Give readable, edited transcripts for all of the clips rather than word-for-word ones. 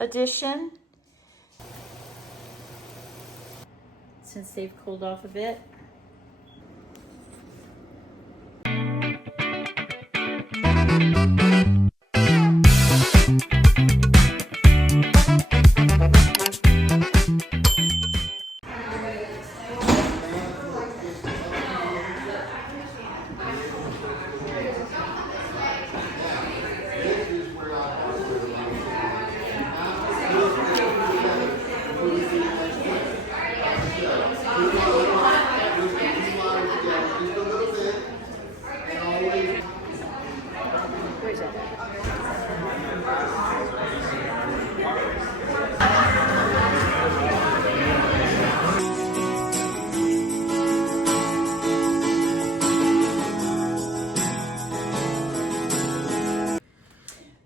Edition, since they've cooled off a bit.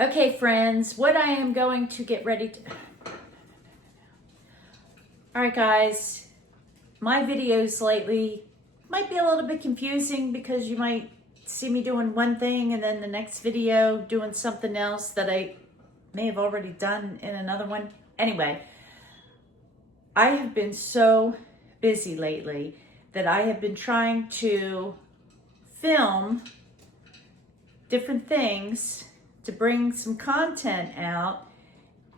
Okay, friends, what I am going to get ready to... All right, guys, my videos lately might be a little bit confusing because you might see me doing one thing and then the next video doing something else that I may have already done in another one. Anyway, I have been so busy lately that I have been trying to film different things to bring some content out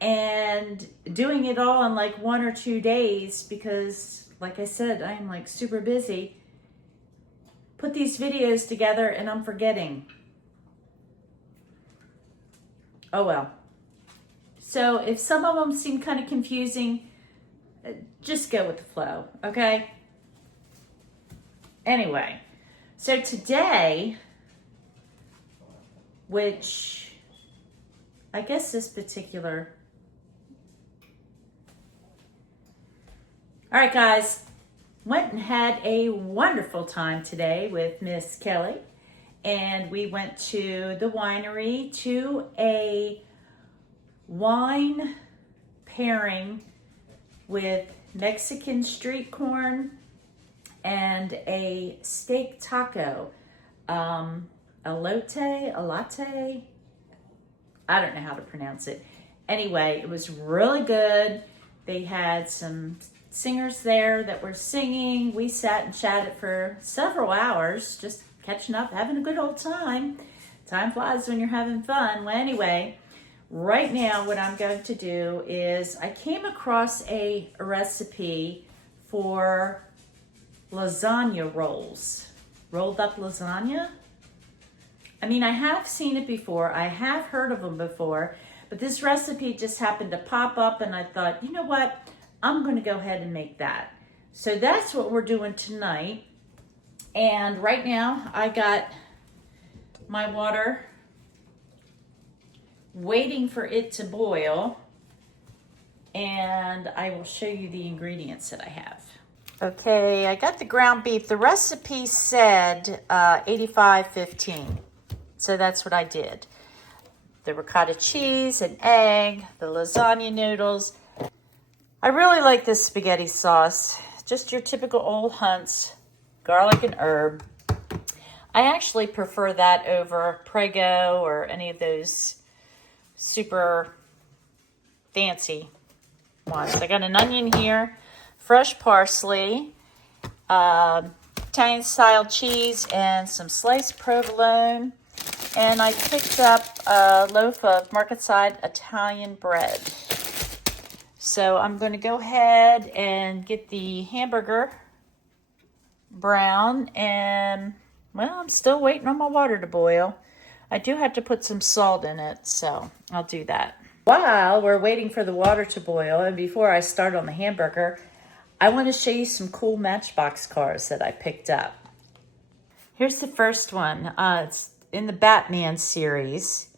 and doing it all in like 1 or 2 days because, like I said, I'm like super busy. Put these videos together and I'm forgetting. Oh well. So if some of them seem kind of confusing, just go with the flow, okay? Anyway, so today, which I guess this particular... All right, guys, went and had a wonderful time today with Miss Kelly. And we went to the winery to a wine pairing with Mexican street corn and a steak taco. A latte. I don't know how to pronounce it. Anyway, it was really good. They had some singers there that were singing. We sat and chatted for several hours, just catching up, having a good old time. Time flies when you're having fun. Well, anyway, right now what I'm going to do is I came across a recipe for lasagna rolls. Rolled up lasagna. I mean, I have seen it before. I have heard of them before, but this recipe just happened to pop up and I thought, you know what? I'm going to go ahead and make that. So that's what we're doing tonight. And right now I got my water waiting for it to boil, and I will show you the ingredients that I have. Okay, I got the ground beef. The recipe said 85-15. So that's what I did. The ricotta cheese, an egg, the lasagna noodles. I really like this spaghetti sauce. Just your typical old Hunt's, garlic and herb. I actually prefer that over Prego or any of those super fancy ones. I got an onion here, fresh parsley, Italian style cheese, and some sliced provolone. And I picked up a loaf of market-side Italian bread. So I'm going to go ahead and get the hamburger brown. And, well, I'm still waiting on my water to boil. I do have to put some salt in it, so I'll do that. While we're waiting for the water to boil, and before I start on the hamburger, I want to show you some cool Matchbox cars that I picked up. Here's the first one. It's in the Batman series.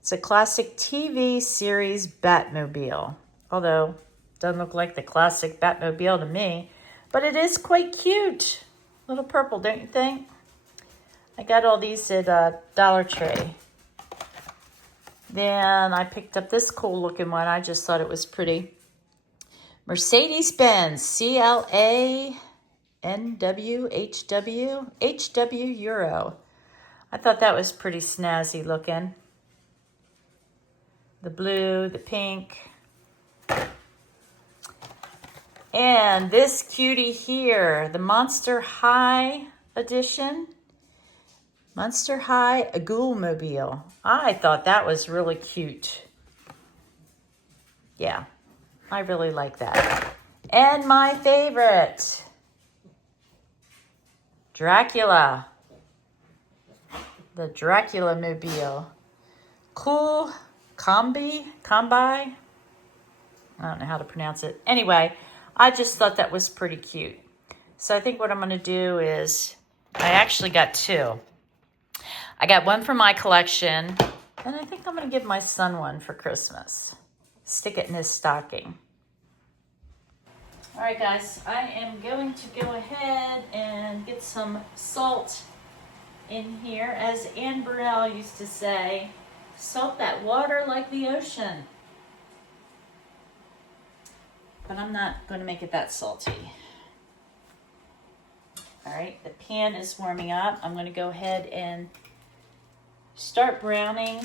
It's a classic TV series Batmobile. Although, doesn't look like the classic Batmobile to me. But it is quite cute. A little purple, don't you think? I got all these at Dollar Tree. Then I picked up this cool looking one. I just thought it was pretty. Mercedes-Benz CLA NWHW HW Euro. I thought that was pretty snazzy looking. the blue, the pink. And this cutie here, the Monster High edition. Monster High a Ghoul-mobile. I thought that was really cute. Yeah, I really like that. And my favorite, Dracula. The Dracula mobile. Cool combi. I don't know how to pronounce it. Anyway, I just thought that was pretty cute. So I think what I'm going to do is, I actually got two. I got one for my collection, and I think I'm going to give my son one for Christmas. Stick it in his stocking. All right, guys, I am going to go ahead and get some salt in here. As Anne Burrell used to say, salt that water like the ocean. But I'm not going to make it that salty. All right, the pan is warming up. I'm going to go ahead and start browning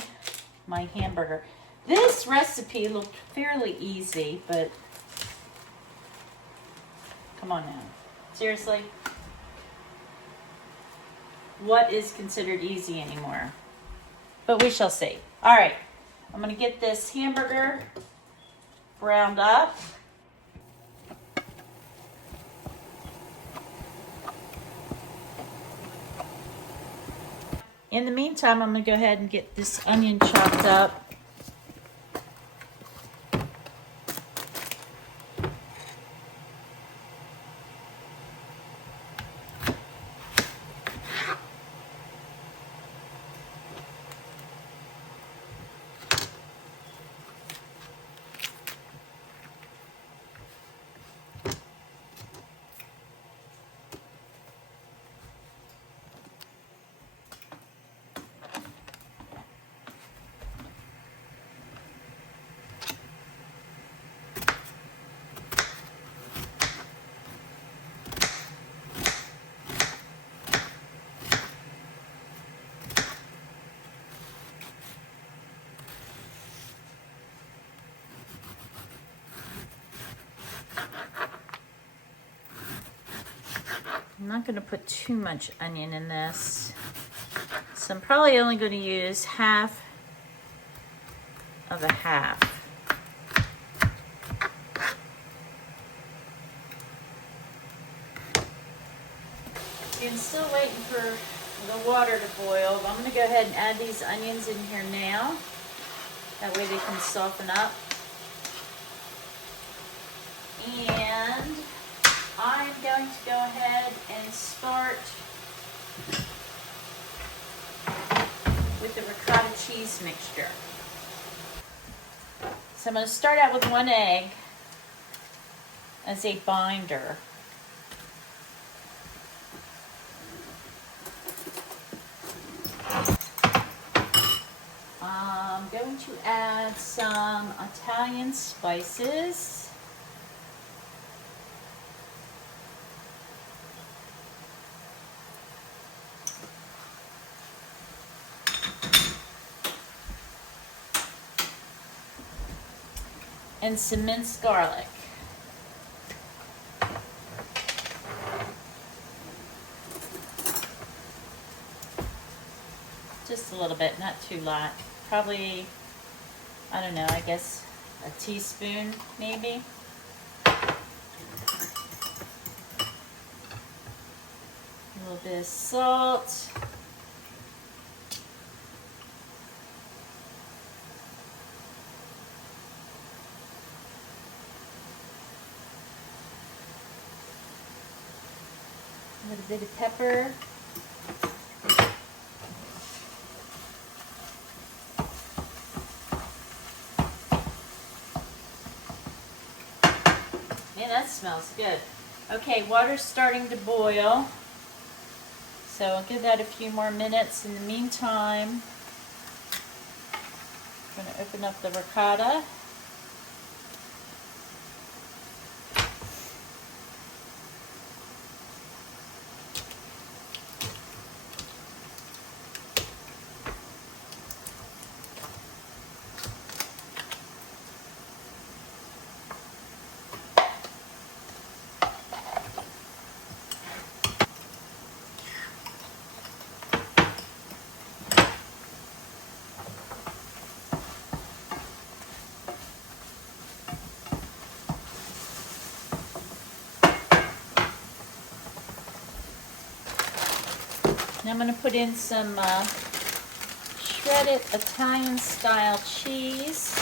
my hamburger. This recipe looked fairly easy, but come on now. Seriously? What is considered easy anymore? But we shall see. All right, I'm going to get this hamburger browned up. In the meantime, I'm going to go ahead and get this onion chopped up. I'm not going to put too much onion in this, so I'm probably only going to use half of a half. I'm still waiting for the water to boil, but I'm going to go ahead and add these onions in here now. That way they can soften up. And I'm going to go ahead and start with the ricotta cheese mixture. So I'm going to start out with 1 egg as a binder. I'm going to add some Italian spices. And some minced garlic. Just a little bit, not too lot. Probably, I don't know, I guess a teaspoon maybe. A little bit of salt. A little bit of pepper. Man, that smells good. Okay, water's starting to boil. So I'll give that a few more minutes. In the meantime, I'm going to open up the ricotta. I'm going to put in some shredded Italian style cheese.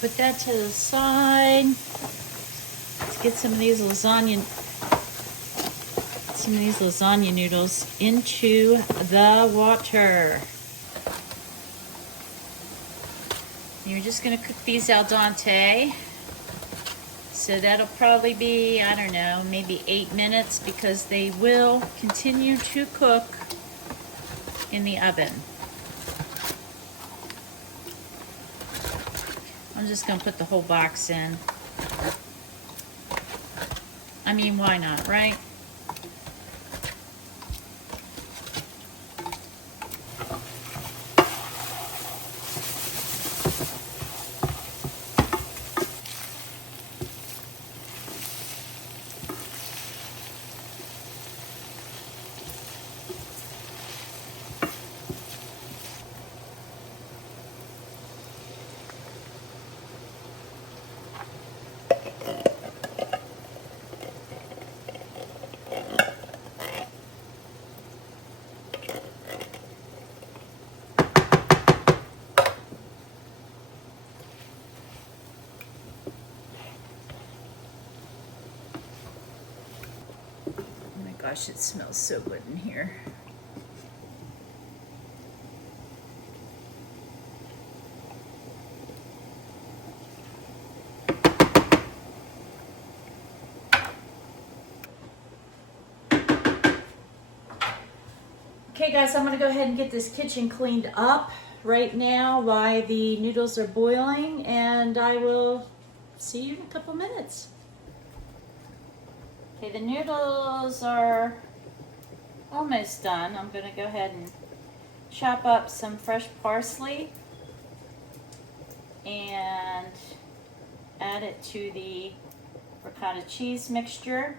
Put that to the side. Let's get some of these lasagna noodles into the water. You're just gonna cook these al dente. So that'll probably be, I don't know, maybe 8 minutes, because they will continue to cook in the oven. I'm just gonna put the whole box in. I mean, why not, right? Gosh, it smells so good in here. Okay guys, I'm gonna go ahead and get this kitchen cleaned up right now while the noodles are boiling, and I will see you in a couple minutes. Okay, the noodles are almost done. I'm going to go ahead and chop up some fresh parsley and add it to the ricotta cheese mixture.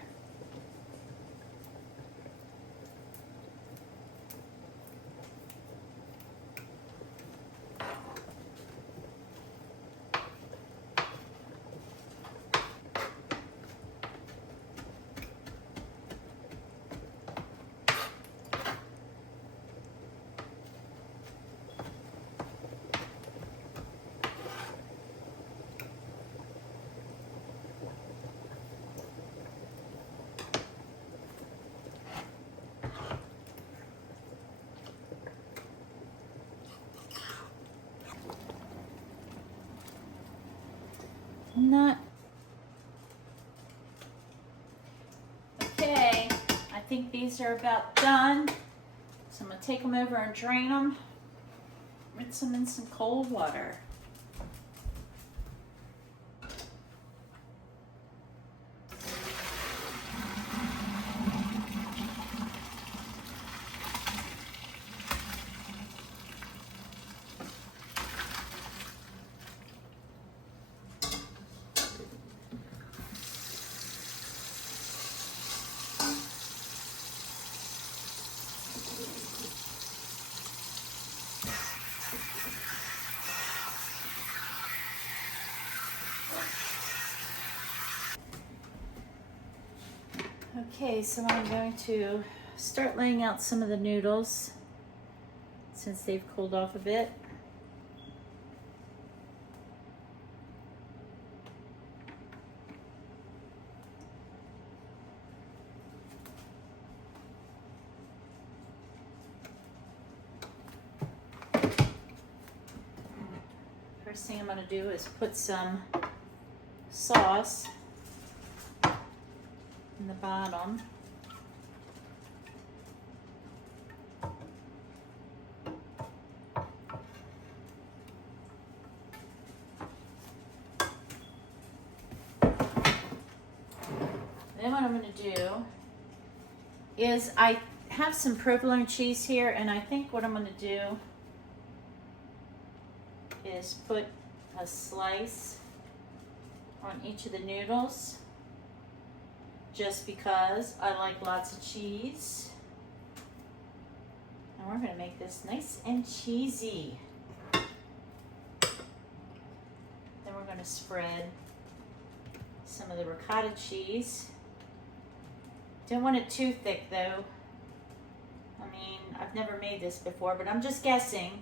Not okay. I think these are about done. So I'm going to take them over and drain them. Rinse them in some cold water. Okay, so I'm going to start laying out some of the noodles since they've cooled off a bit. First thing I'm going to do is put some sauce in the bottom. Then what I'm going to do is I have some provolone cheese here, and I think what I'm going to do is put a slice on each of the noodles. just because I like lots of cheese. And we're going to make this nice and cheesy. Then we're going to spread some of the ricotta cheese. Don't want it too thick though. I mean, I've never made this before, but I'm just guessing.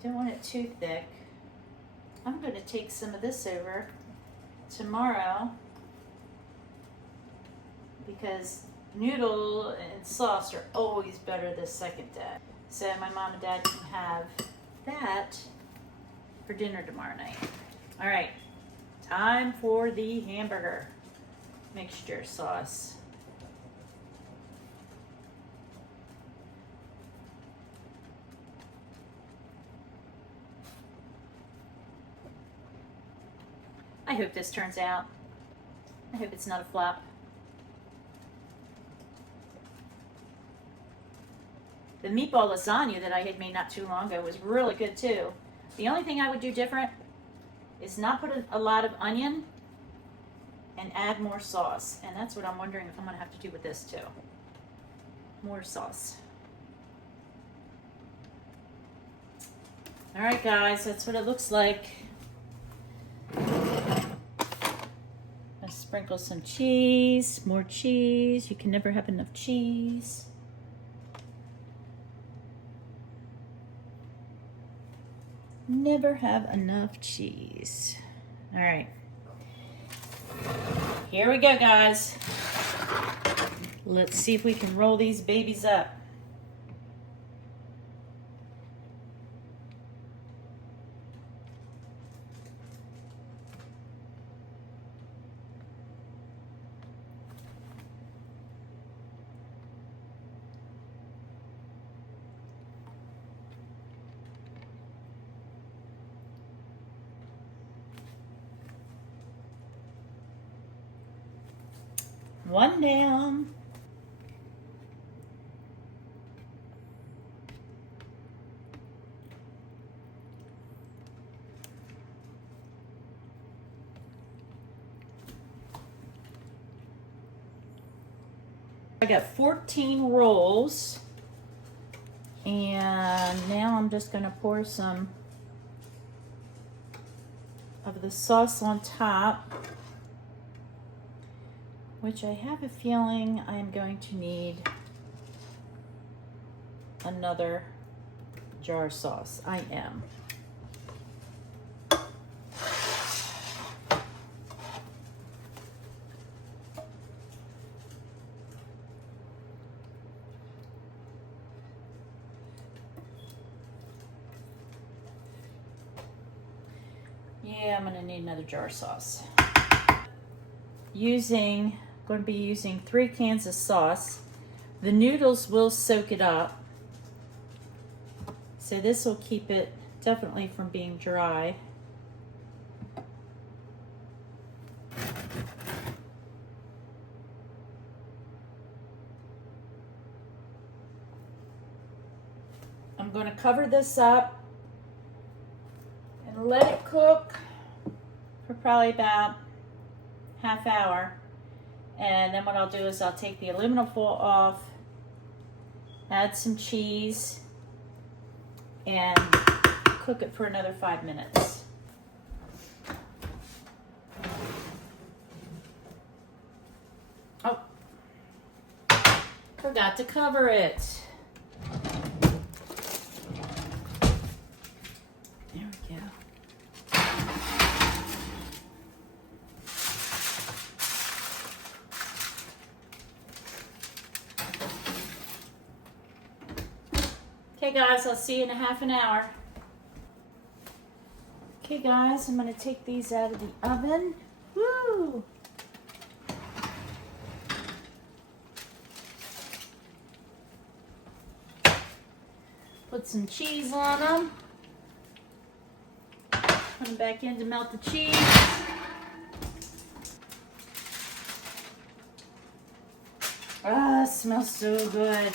Don't want it too thick. I'm going to take some of this over tomorrow because noodle and sauce are always better the second day. So my mom and dad can have that for dinner tomorrow night. All right, time for the hamburger mixture sauce. I hope this turns out. I hope it's not a flop. The meatball lasagna that I had made not too long ago was really good too. The only thing I would do different is not put a lot of onion and add more sauce. And that's what I'm wondering if I'm gonna have to do with this too. More sauce. All right, guys, that's what it looks like. Let's sprinkle some cheese, more cheese. You can never have enough cheese. Never have enough cheese. All right. Here we go, guys. Let's see if we can roll these babies up. One down. I got 14 rolls, and now I'm just going to pour some of the sauce on top, which I have a feeling I'm going to need another jar sauce. I am. Yeah, I'm gonna need another jar sauce. Going to be using 3 cans of sauce. The noodles will soak it up, so this will keep it definitely from being dry. I'm going to cover this up and let it cook for probably about half hour. And then what I'll do is I'll take the aluminum foil off, add some cheese, and cook it for another 5 minutes. Oh, forgot to cover it. There we go. Okay guys, I'll see you in a half an hour. Okay guys, I'm going to take these out of the oven. Woo! Put some cheese on them. Put them back in to melt the cheese. Ah, it smells so good.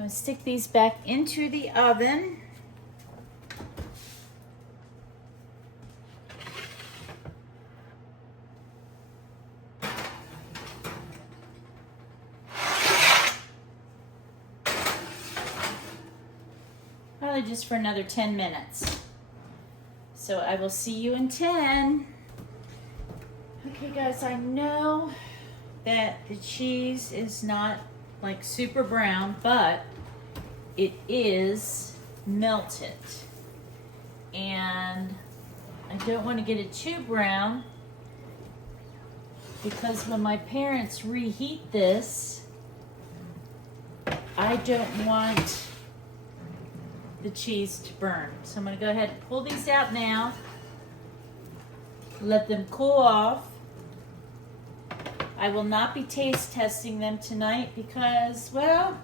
going to stick these back into the oven. Probably just for another 10 minutes. So I will see you in 10. Okay guys, I know that the cheese is not like super brown, but it is melted. And I don't want to get it too brown because when my parents reheat this, I don't want the cheese to burn. So I'm going to go ahead and pull these out now. Let them cool off. I will not be taste testing them tonight because, well,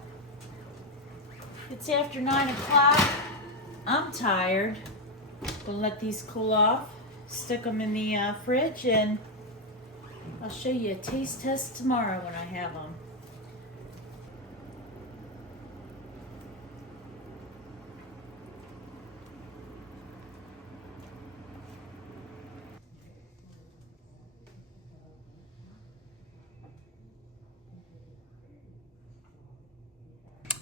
it's after 9 o'clock. I'm tired. We'll let these cool off. Stick them in the fridge, and I'll show you a taste test tomorrow when I have them.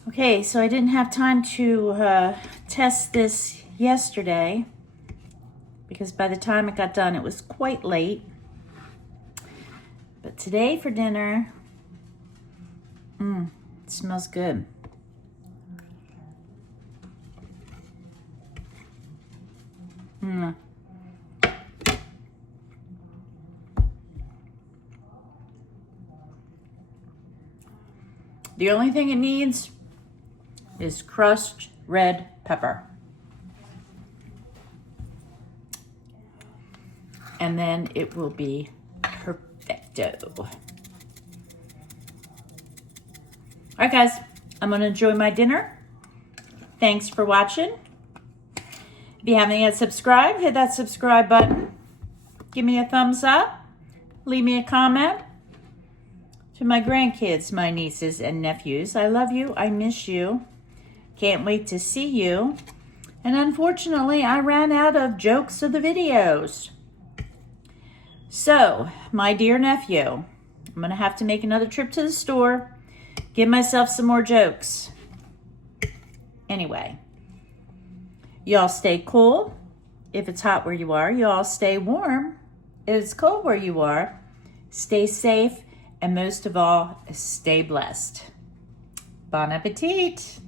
Okay, so I didn't have time to test this yesterday because by the time it got done, it was quite late. But today for dinner, it smells good. The only thing it needs is crushed red pepper. And then it will be perfecto. All right, guys, I'm gonna enjoy my dinner. Thanks for watching. If you haven't yet subscribed, hit that subscribe button. Give me a thumbs up. Leave me a comment. To my grandkids, my nieces and nephews, I love you, I miss you. Can't wait to see you. And unfortunately, I ran out of jokes of the videos. So, my dear nephew, I'm gonna have to make another trip to the store, give myself some more jokes. Anyway, y'all stay cool if it's hot where you are. Y'all stay warm if it's cold where you are. Stay safe, and most of all, stay blessed. Bon appetit.